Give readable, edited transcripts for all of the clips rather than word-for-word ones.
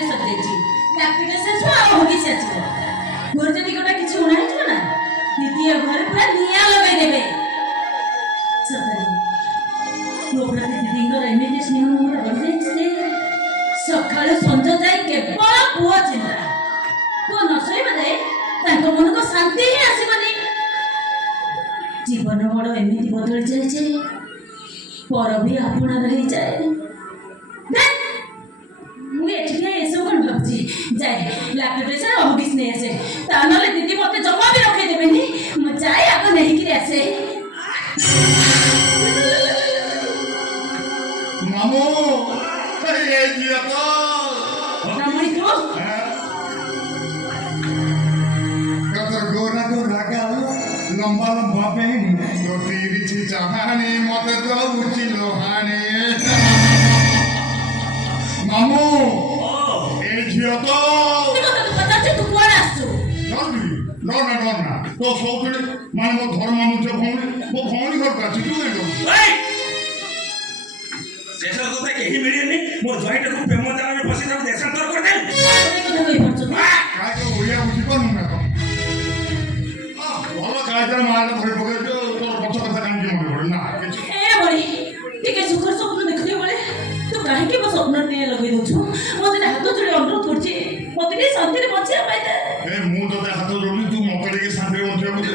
lactate ସରିଯାଇଛି lactate ଶେଷ ଆଉ ହଗିସ୍ ଆସିବ ମୋର ଯଦି ଗୋଟା କିଛି ଉଣା ହେଇଯିବ ନା ଦ୍ୱିତୀୟ ଘରେ ପୁରା ନିଆଁ ଲଗେଇଦେବେ ସତରେ ମୋ ପ୍ରତି ଦିଦିଙ୍କର ଏମିତି ସ୍ନେହ ମୋର ବଢ଼ିଯାଇଛି ଯେ ସକାଳୁ ସଞ୍ଜ ଯାଏ କେବଳ ପୁଅ ଚିନ୍ତା ପୁଅ ନ ଶୋଇବା ଯାଏ ତାଙ୍କ ମନକୁ ଶାନ୍ତି ହିଁ ଆସିବନି ଜୀବନ ବଡ଼ ଏମିତି ବଦଳି ଯାଇଛି ପର ବି ଆପଣାର ହେଇଯାଏ ମୁଁ ଏଠିକି ଏସବୁ କ'ଣ ଭାବୁଛି ଯାଏ ଲାକ୍ଟୋଡ୍ରେସ୍ ଆଉ ହଗିସ୍ ନେଇ ଆସେ ତା ନହେଲେ ଦିଦି ମୋତେ ଜମା ବି ରଖେଇଦେବେନି ମୁଁ ଯାଏ ଆଗ ନେଇକିରି ଆସେ ମାମୁଁ ଏ ଝିଅ ତ गोरा गोरा गाल लंबा लंबा पहनी तो तेरी ची चाहनी मत तो ऊंची लोहानी मामू ए झियो तो पता है तू कौन आसु जल्दी डरना तो सोचले माने मो धर्म मामू जे भौणी घर का छी तू ए शेषर तो केही मिलियनी मो जॉइंट को प्रेम दाना में फसी तब देशांतर कर दे কথা কই পারছো काय को ओडिया बुझी पानु ना ଭଲ କାଜର ମାର ଧରି ପକେଇ ତୋର ପଛ କଥା କାହିଁକି ମନେ ପଡେ ନା କିଛି ଏ ବଳି ଟିକେ ସୁଖର ସ୍ୱପ୍ନ ଦେଖୁଥିବ ବଳେ ତୁ କାହିଁକି ମୋ ସ୍ୱପ୍ନ ନିଏ ଲଗେଇ ଦଉଛୁ ମୋତେ ହାତ ଯୋଡ଼ି ଅନୁରୋଧ କରୁଛି ମୋତେ ଟିକେ ଶାନ୍ତିରେ ବଞ୍ଚିବା ପାଇଁ ଦେ ଏ ମୁଁ ତୋତେ ହାତ ଯୋଡୁଛି ତୁ ମୋତେ ଟିକେ ଶାନ୍ତିରେ ବଞ୍ଚିବାକୁ ଦେ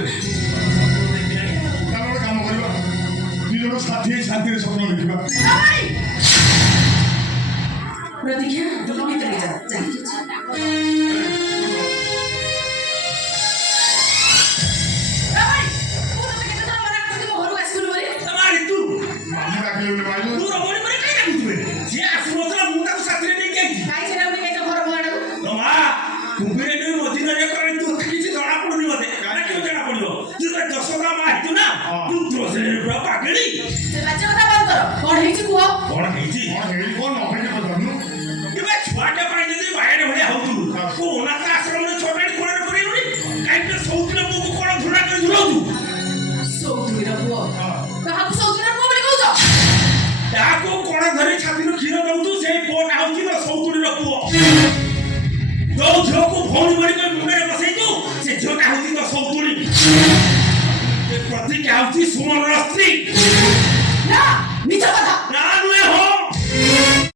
ତାର ଗୋଟେ କାମ କରିବା ଦି ଜଣ ସାଥୀ ହେଇ ଶାନ୍ତିରେ ସ୍ୱପ୍ନ ଦେଖିବା ପ୍ରତୀକ୍ଷା ତୁ ଭିତରକୁ ଯା प्रतीक सुमन स्त्री